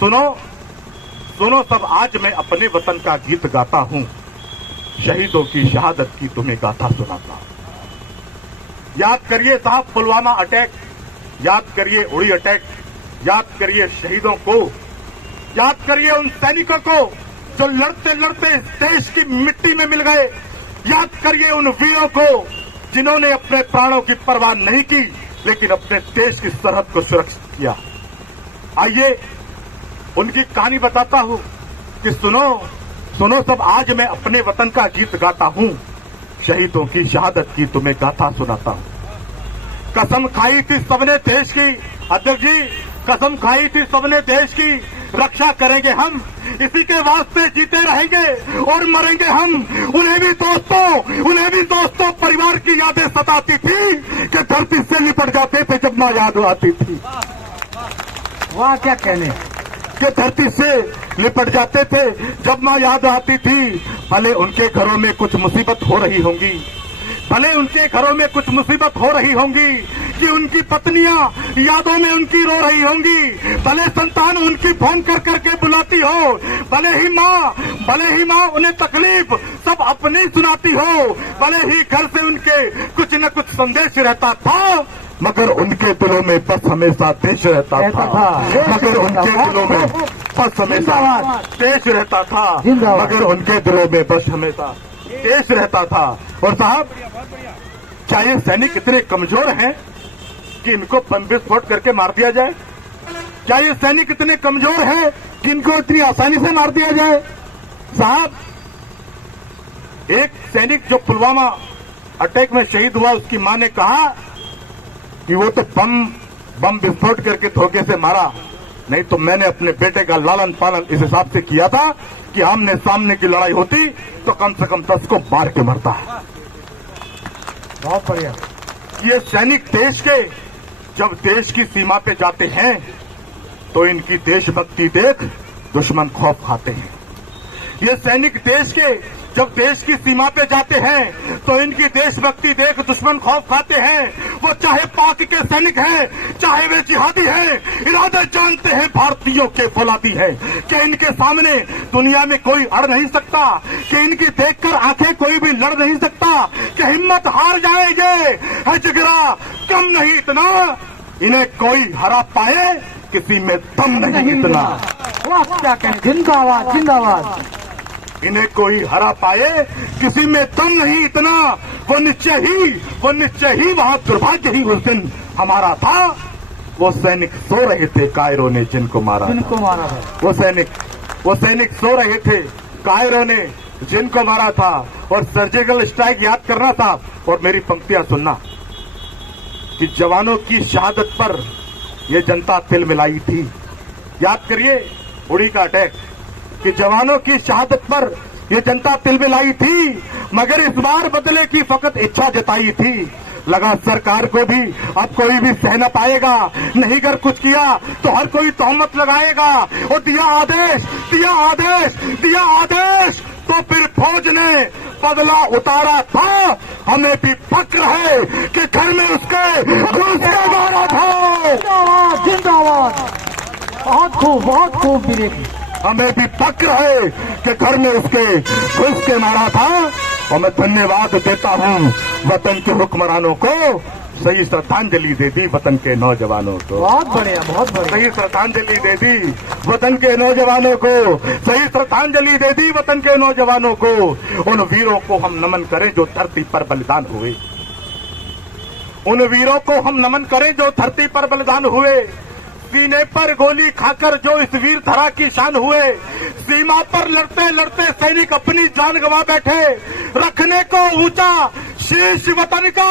सुनो सुनो सब, आज मैं अपने वतन का गीत गाता हूं, शहीदों की शहादत की तुम्हें गाथा सुनाता हूं। याद करिए साहब पुलवामा अटैक, याद करिए उड़ी अटैक, याद करिए शहीदों को, याद करिए उन सैनिकों को जो लड़ते लड़ते देश की मिट्टी में मिल गए, याद करिए उन वीरों को जिन्होंने अपने प्राणों की परवाह नहीं की लेकिन अपने देश की सरहद को सुरक्षित किया। आइए उनकी कहानी बताता हूं कि सुनो सुनो सब, आज मैं अपने वतन का गीत गाता हूं, शहीदों की शहादत की तुम्हें गाथा सुनाता हूं। कसम खाई थी सबने देश की, अध्यक्ष जी कसम खाई थी सबने देश की, रक्षा करेंगे हम, इसी के वास्ते जीते रहेंगे और मरेंगे हम। उन्हें भी दोस्तों परिवार की यादें सताती थी कि धरती से लिपट जाते थे जब मां याद आती थी। वाह क्या कहने, कि धरती से लिपट जाते थे जब मां याद आती थी। भले उनके घरों में कुछ मुसीबत हो रही होंगी, भले उनके घरों में कुछ मुसीबत हो रही होंगी कि उनकी पत्नियां यादों में उनकी रो रही होंगी, भले संतान उनकी फोन कर करके बुलाती हो, भले ही माँ उन्हें तकलीफ सब अपनी सुनाती हो, भले ही घर से उनके कुछ न कुछ संदेश रहता था, मगर उनके दिलों में बस हमेशा देश रहता था। मगर उनके दिलों में बस हमेशा देश रहता था, मगर उनके दिलों में बस हमेशा देश रहता था। और साहब क्या ये सैनिक इतने कमजोर हैं कि इनको बम विस्फोट करके मार दिया जाए? क्या ये सैनिक इतने कमजोर हैं कि इनको इतनी आसानी से मार दिया जाए? साहब एक सैनिक जो पुलवामा अटैक में शहीद हुआ, उसकी मां ने कहा कि वो तो बम विस्फोट करके धोखे से मारा, नहीं तो मैंने अपने बेटे का लालन पालन इस हिसाब से किया था कि आमने सामने की लड़ाई होती तो कम से कम 10 को मार के मरता है। बहुत बढ़िया। ये सैनिक देश के जब देश की सीमा पे जाते हैं तो इनकी देशभक्ति देख दुश्मन खौफ खाते हैं। ये सैनिक देश के जब देश की सीमा पे जाते हैं तो इनकी देशभक्ति देख दुश्मन खौफ खाते हैं। वो चाहे पाक के सैनिक हैं, चाहे वे जिहादी हैं, इरादे जानते हैं भारतीयों के फौलादी हैं कि इनके सामने दुनिया में कोई अड़ नहीं सकता, कि इनकी देखकर आंखें कोई भी लड़ नहीं सकता, कि हिम्मत हार जाएंगे, है जिगरा कम नहीं इतना, इन्हें कोई हरा पाए किसी में दम नहीं इतना। वाह क्या कहने, जिंदाबाद जिंदाबाद। इन्हें कोई हरा पाए किसी में दम नहीं इतना, वो निश्चय ही वहां दुर्भाग्य ही उस दिन हमारा था। वो सैनिक सो रहे थे कायरों ने जिनको मारा है। वो सैनिक सो रहे थे कायरों ने जिनको मारा था। और सर्जिकल स्ट्राइक याद करना था और मेरी पंक्तियां सुनना कि जवानों की शहादत पर ये जनता तिल मिलाई थी। याद करिए उड़ी का अटैक कि जवानों की शहादत पर ये जनता तिल मिलाई थी, मगर इस बार बदले की फकत इच्छा जताई थी। लगा सरकार को भी अब कोई भी सह न पाएगा, नहीं कर कुछ किया तो हर कोई तोहमत लगाएगा। और दिया आदेश तो फिर फौज ने बदला उतारा था। हमें भी फक्र है कि घर में उसके घुस के मारा था। जिंदाबाद। बहुत खूब विवेकी। हमें भी फक्र है कि घर में उसके घुस के मारा था। और मैं धन्यवाद देता हूँ वतन के हुक्मरानों को, सही श्रद्धांजलि दे दी वतन के नौजवानों को। बहुत बढ़िया सही श्रद्धांजलि दे दी वतन के नौजवानों को, सही श्रद्धांजलि दे दी वतन के नौजवानों को। उन वीरों को हम नमन करें जो धरती पर बलिदान हुए, उन वीरों को हम नमन करें जो धरती पर बलिदान हुए। सीने पर गोली खाकर जो इस वीर धरा की शान हुए, सीमा पर लड़ते लड़ते सैनिक अपनी जान गंवा बैठे। रखने को ऊंचा शीश वतन का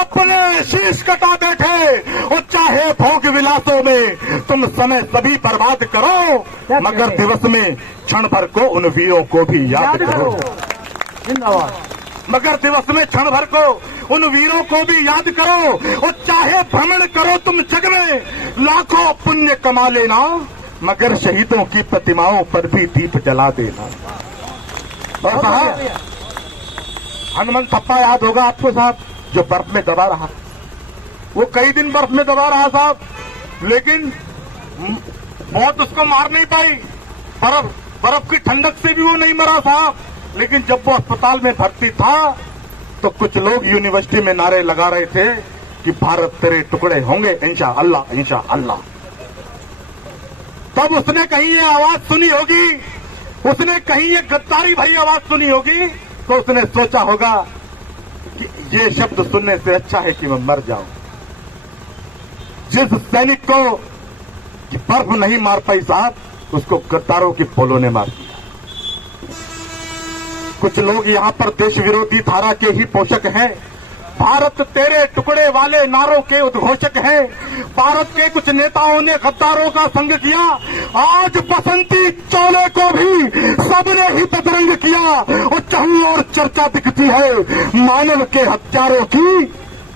अपने शीश कटा बैठे। और चाहे भोग विलासों में तुम समय सभी बर्बाद करो, मगर दिवस में क्षण भर को उन वीरों को भी याद करो। जिंदाबाद। मगर दिवस में क्षण भर को उन वीरों को भी याद करो। और चाहे भ्रमण करो तुम जग में, लाखों पुण्य कमा लेना, मगर शहीदों की प्रतिमाओं पर भी दीप जला देना। और साहब हनुमान थप्पा याद होगा आपको साहब, जो बर्फ में दबा रहा, वो कई दिन बर्फ में दबा रहा साहब, लेकिन मौत उसको मार नहीं पाई, बर्फ की ठंडक से भी वो नहीं मरा साहब। लेकिन जब वो अस्पताल में भर्ती था तो कुछ लोग यूनिवर्सिटी में नारे लगा रहे थे कि भारत तेरे टुकड़े होंगे इंशाअल्लाह इंशाअल्लाह। तब उसने कहीं ये आवाज सुनी होगी, उसने कहीं ये गद्दारी भरी आवाज सुनी होगी, तो उसने सोचा होगा कि ये शब्द सुनने से अच्छा है कि मैं मर जाऊं। जिस सैनिक को कि बर्फ नहीं मार पाई साहब, उसको गद्दारों की पोलों ने मार दिया। कुछ लोग यहां पर देश विरोधी धारा के ही पोषक हैं, भारत तेरे टुकड़े वाले नारों के उद्घोषक हैं। भारत के कुछ नेताओं ने गद्दारों का संग किया, आज बसंती चौले को भी सबने ही बदरंग किया और चाहूं और चर्चा दिखती है मानव के हत्यारों की,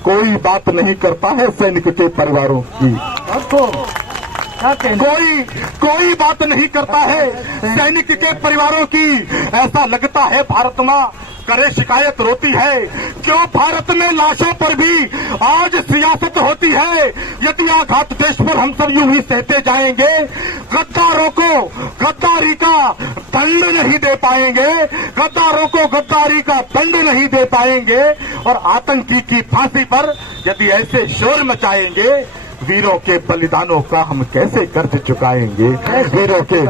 कोई बात नहीं करता है सैनिक के परिवारों की। कोई बात नहीं करता है सैनिक के परिवारों की। ऐसा लगता है भारत माँ करे शिकायत रोती है, क्यों भारत में लाशों पर भी आज सियासत होती है। यदि आघात देश पर हम सब यूं ही सहते जाएंगे, गद्दारों को गद्दारी का दंड नहीं दे पाएंगे, गद्दारों को गद्दारी का दंड नहीं दे पाएंगे, और आतंकी की फांसी पर यदि ऐसे शोर मचाएंगे, वीरों के बलिदानों का हम कैसे कर्ज चुकाएंगे। वीरों के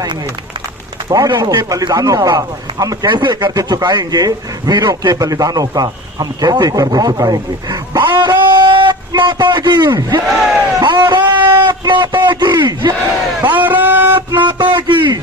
बलिदानों का हम कैसे कर्ज चुकाएंगे, वीरों के बलिदानों का हम कैसे कर्ज चुकाएंगे। भारत माता की, भारत माता की, भारत माता की।